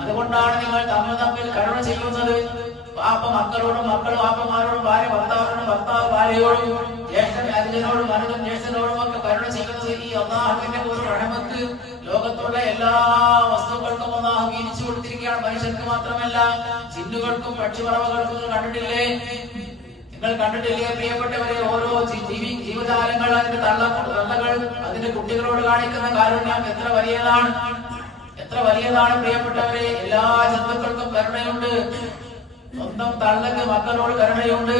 അതുകൊണ്ടാണ് നിങ്ങൾ തമ്മിൽ കരുണ ചെയ്യുന്നത്. വാപ്പ മക്കളോടും, മക്കൾ വാപ്പമാരോടും, ഭാര്യ ഭർത്താവിനോടും, ഭർത്താവ് ഭാര്യയോടും, ജ്യേഷ്ഠൻ അനുജനോടും, അനുജൻ ജ്യേഷ്ഠനോടും ഒക്കെ കരുണ ചെയ്യുന്നത് ഈ അല്ലാഹുവിന്റെ ഒരു റഹ്മത്ത് ലോകത്തുള്ള എല്ലാ വസ്തുക്കൾക്കും അല്ലാഹു വീതിച്ചു കൊടുത്തിരിക്കുകയാണ്. മനുഷ്യർക്ക് മാത്രമല്ല, ജിന്നുകൾക്കും പക്ഷിപറവകൾക്കും. കണ്ടിട്ടില്ലേ? നിങ്ങൾ കണ്ടിട്ടില്ലേ പ്രിയപ്പെട്ടവരെ? ഓരോ ജീവജാലങ്ങൾ, അതിന്റെ തള്ളകൾ അതിന്റെ കുട്ടികളോട് കാണിക്കുന്ന കാരുണ്യം എത്ര വലിയതാണ്, എത്ര വലിയതാണ് പ്രിയപ്പെട്ടവരെ. എല്ലാ ജന്തുക്കൾക്കും കരുണയുണ്ട്. സ്വന്തം തള്ളക്ക് മക്കളോട് കരുണയുണ്ട്.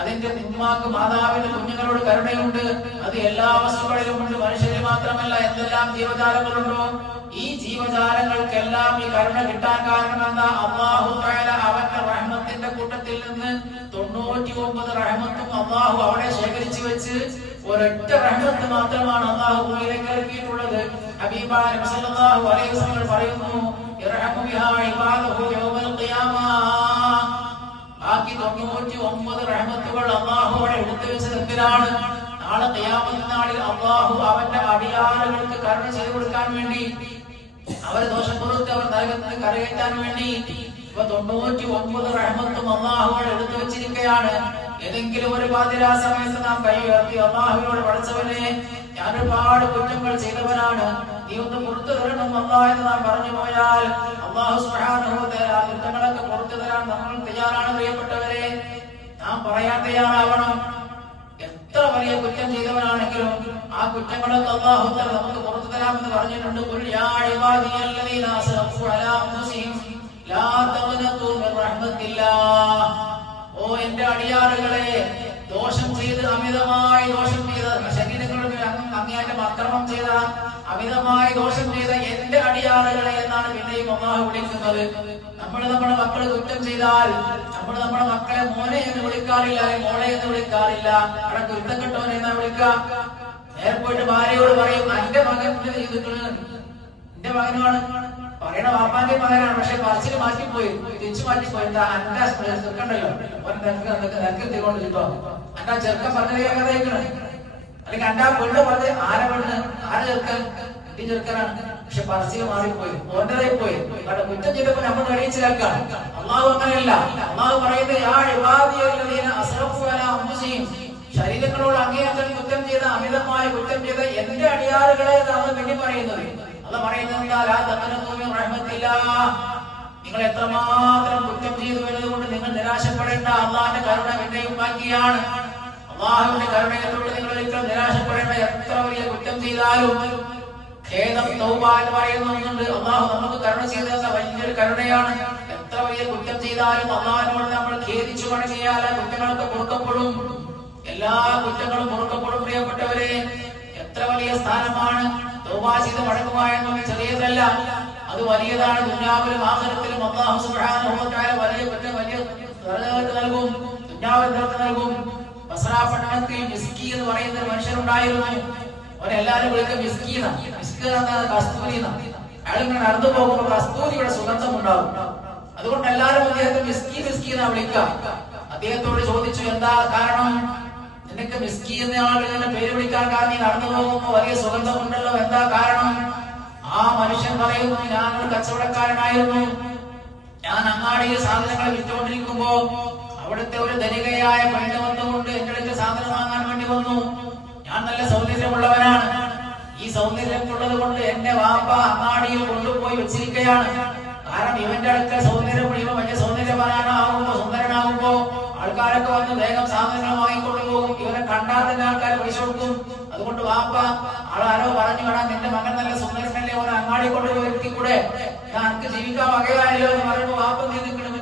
അതിന്റെ ഉമ്മാക്ക് മാതാവിന്റെ കുഞ്ഞുങ്ങളോട് കരുണയുണ്ട്. അത് എല്ലാ വസ്തുക്കളിലും ഉണ്ട്. മനുഷ്യരിൽ മാത്രമല്ല, എന്തെല്ലാം ജീവജാലങ്ങളുണ്ടോ ഈ ജീവജാലങ്ങൾക്കെല്ലാം ഈ കരുണ കിട്ടാൻ കാരണം എന്താ? അല്ലാഹു തആല അവന്റെ റഹ്മത്തിന്റെ കൂട്ടത്തിൽ നിന്ന് 99 റഹ്മത്തും അല്ലാഹു അവിടെ ശേഖരിച്ചു വെച്ച് ഒരൊറ്റ റഹ്മത്ത് മാത്രമാണ് അല്ലാഹു ഭൂമിയിലേക്ക് ഇറക്കിയിട്ടുള്ളത്. ഹബീബായ നബി സല്ലല്ലാഹു അലൈഹി വസല്ലം പറയുന്നു, ഇർഹമു ബിഹാ ഇബാദഹു യൗമൽ ഖിയാമ. ബാക്കി 99 റഹ്മത്തുകൾ അല്ലാഹു അവിടെ എടുത്തു വെച്ചത് എന്തിനാണ്? നാളെ ഖിയാമത്ത് നാളിൽ അല്ലാഹു അവന്റെ അടിയാറുകൾക്ക് കരുണ ചെയ്തു കൊടുക്കാൻ വേണ്ടി, അവരെ ദോഷം പുറത്ത് അവർ നരകത്തിൽ കരകയറ്റാൻ വേണ്ടി. 99 റഹ്മത്തും അല്ലാഹു അവിടെ എടുത്തു വെച്ചിരിക്കുകയാണ്. ഏതെങ്കിലും ഒരു പാതിരാ സമയത്ത് നാം കൈ ഉയർത്തി അല്ലാഹുവിനോട്, പഠിച്ചവനെ, ഞാൻ ഒരുപാട് കുറ്റങ്ങൾ ചെയ്തവനാണ്, നീ ഒന്ന് പുറത്തു തരണം അല്ലാഹ് എന്ന് നാം പറഞ്ഞു പോയാൽ അല്ലാഹു സുബ്ഹാനഹു വ തആല ആ കുറ്റങ്ങളൊക്കെ പുറത്തു തരാൻ നമ്മൾ തയ്യാറാണ്. പ്രിയപ്പെട്ടവരെ, നാം പറയാൻ തയ്യാറാവണം. എത്ര വലിയ കുറ്റം ചെയ്തവനാണെങ്കിലും ആ കുറ്റങ്ങളൊക്കെ അല്ലാഹു തആല നമുക്ക് പുറത്തു തരാമെന്ന് പറഞ്ഞിട്ടുണ്ട്. ഖുൽ യാ ഇബാദിയല്ലദീന അസ്റഫു അലാ അൻഫുസിഹിം ലാ തഖ്നതു മിർ റഹ്മത്തില്ലാഹ്. ഓ എന്റെ അടിയാറുകളെ, ദോഷം ചെയ്ത് അമിതമായി ദോഷം ചെയ്ത, ശരീരങ്ങളുടെ അങ്ങേയറ്റം അക്രമം ചെയ്ത, അമിതമായി ദോഷം ചെയ്ത എന്റെ അടിയാറുകളെ എന്നാണ് പിന്നെയും അല്ലാഹു വിളിക്കുന്നത്. നമ്മൾ നമ്മുടെ മക്കളെ കുറ്റം ചെയ്താൽ നമ്മൾ നമ്മുടെ മക്കളെ മോനെ എന്ന് വിളിക്കാറില്ല, മോളെ എന്ന് വിളിക്കാറില്ല, അവിടെ കുറ്റം കെട്ടവനെ എന്നാ വിളിക്കുക. നേരെ പോയിട്ട് ഭാര്യയോട് പറയും, എന്റെ മകൻ ചെയ്തിട്ടുണ്ട്, എന്റെ മകനാണ്. പറയണ വാപ്പാന്റെ മകനാണ്, പക്ഷെ പറച്ചിൽ മാറ്റിപ്പോയി, തിരിച്ചു മാറ്റിപ്പോയി. എന്താ അന്റെ ചെറുക്കണ്ടല്ലോ, കൊണ്ട് കിട്ടോ, അന്റെ ചെറുക്കൻ പറഞ്ഞ കഥ കേൾക്കണേ, അല്ലെങ്കിൽ അന്റെ ആ പെണ്ണ് പറഞ്ഞ് ആരെ പെണ്ണ്, ആരെ ചെറുക്കൻ, എന്റെ ചെറുക്കനാണ്, പക്ഷെ പറച്ചിൽ മാറിപ്പോയി, ഓന്റേതായി പോയി. അവിടെ കുറ്റം ചെയ്തപ്പോ നമ്മൾ കഴിച്ചിലാക്കാണ്. അള്ളാഹു അങ്ങനെയല്ല. അള്ളാഹു പറയുന്നത്, യാ ഇബാദിയല്ലദീന അസ്റഫു അലാ അൻഫുസിഹിം, ശരീരങ്ങളോട് അങ്ങേയറ്റം കുറ്റം ചെയ്ത, അമിതമായ കുറ്റം ചെയ്ത എന്റെ അടിയാറുകളെ നമ്മൾ വേണ്ടി പറയുന്നത്. അല്ലാഹു പറയുന്നത്, ലാ തഖ്നതു മിർ റഹ്മത്തില്ലാഹ്, നിങ്ങൾ എത്രമാത്രം കുറ്റം ചെയ്തു എന്നതുകൊണ്ട് നിങ്ങൾ നിരാശപ്പെടേണ്ട. അള്ളാഹിന്റെ കരുണ പിന്നെയും ബാക്കിയാണ്. അള്ളാഹുവിന്റെ കരുണയോട് നിങ്ങൾ ഒരിക്കലും നിരാശപ്പെടേണ്ട. എത്ര വലിയ കുറ്റം ചെയ്താലും ഖേദം, തൗബ എന്ന് പറയുന്നുണ്ട്. അള്ളാഹു നമുക്ക് കരുണ ചെയ്ത വലിയൊരു കരുണയാണ്. എത്ര വലിയ കുറ്റം ചെയ്താലും അള്ളാഹിനോട് നമ്മൾ ഖേദിച്ചു മടങ്ങിയാൽ ആ കുറ്റങ്ങളൊക്കെ പൊറുക്കപ്പെടും. എല്ലാ കുറ്റങ്ങളും പൊറുക്കപ്പെടും. പ്രിയപ്പെട്ടവരെ, എത്ര വലിയ സ്ഥാനമാണ് തൗബ ചെയ്ത് മടങ്ങുക എന്നത്. ചെറിയതല്ല, അത് വലിയതാണ്. ദുനിയാവിലും ആഖിറത്തിലും അല്ലാഹു സുബ്ഹാനഹു വ തആല വലിയ ദറജകൾ നൽകും, ദുനിയാവിൽ നൽകും. ബസ്ര പട്ടണത്തിൽ മിസ്കി എന്ന് പറയുന്ന ഒരു മനുഷ്യനുണ്ടായിരുന്നു. അവരെല്ലാരും വിളിക്കും മിസ്കീന. മിസ്കീന എന്നാൽ കസ്തൂരി. അയാളിങ്ങനെ നടന്നു പോകുമ്പോൾ കസ്തൂരിയുടെ സുഗന്ധം ഉണ്ടാവും. അതുകൊണ്ട് എല്ലാവരും അദ്ദേഹത്തെ മിസ്കി മിസ്കി എന്നാ വിളിക്കാം. അദ്ദേഹത്തോട് ചോദിച്ചു, എന്താ കാരണം? നിനക്ക് മിസ്കി എന്ന ആളുകളുടെ പേര് വിളിക്കാൻ കാരണം നീ നടന്നു പോകുമ്പോൾ വലിയ സുഗന്ധമുണ്ടല്ലോ, എന്താ കാരണം? ആ മനുഷ്യൻ പറയുന്നു, ഞാനൊരു കച്ചവടക്കാരനായിരുന്നു. ഞാൻ അങ്ങാടിയിൽ സാധനങ്ങൾ വിറ്റുകൊണ്ടിരിക്കുമ്പോ അവിടുത്തെ ഒരു ധനികയായ പെണ്ണ് വന്നുകൊണ്ട് എന്റെ അടുത്ത് സാധനം വാങ്ങാൻ വേണ്ടി വന്നു. ഞാൻ നല്ല സൗന്ദര്യമുള്ളവനാണ്. ഈ സൗന്ദര്യമുള്ളത് കൊണ്ട് എന്റെ വാപ്പ അങ്ങാടിയിൽ കൊണ്ടുപോയി വെച്ചിരിക്കുകയാണ്. കാരണം ഇവന്റെ അടുത്ത സൗന്ദര്യം, ഇവൻ വലിയ സൗന്ദര്യവാനാകുമ്പോ, സുന്ദരനാകുമ്പോ ആൾക്കാരൊക്കെ വന്ന് വേഗം സാധനങ്ങൾ വാങ്ങിക്കൊണ്ടു പോകും. ഇവരെ കണ്ടാൽ തന്നെ ആൾക്കാർ പൈസ കൊടുക്കും. അതുകൊണ്ട് വാപ്പ ആളാരോ പറഞ്ഞു, വേണം നിന്റെ മകൻ നല്ല സുന്ദരനല്ലേ, ഓരോ അങ്ങാടി കൊണ്ടുപോയി കൂടെ, ഞാൻ എനിക്ക് ജീവിക്കാൻ വകയായല്ലോ എന്ന് പറയുമ്പോൾ വാപ്പ നിൽക്കണം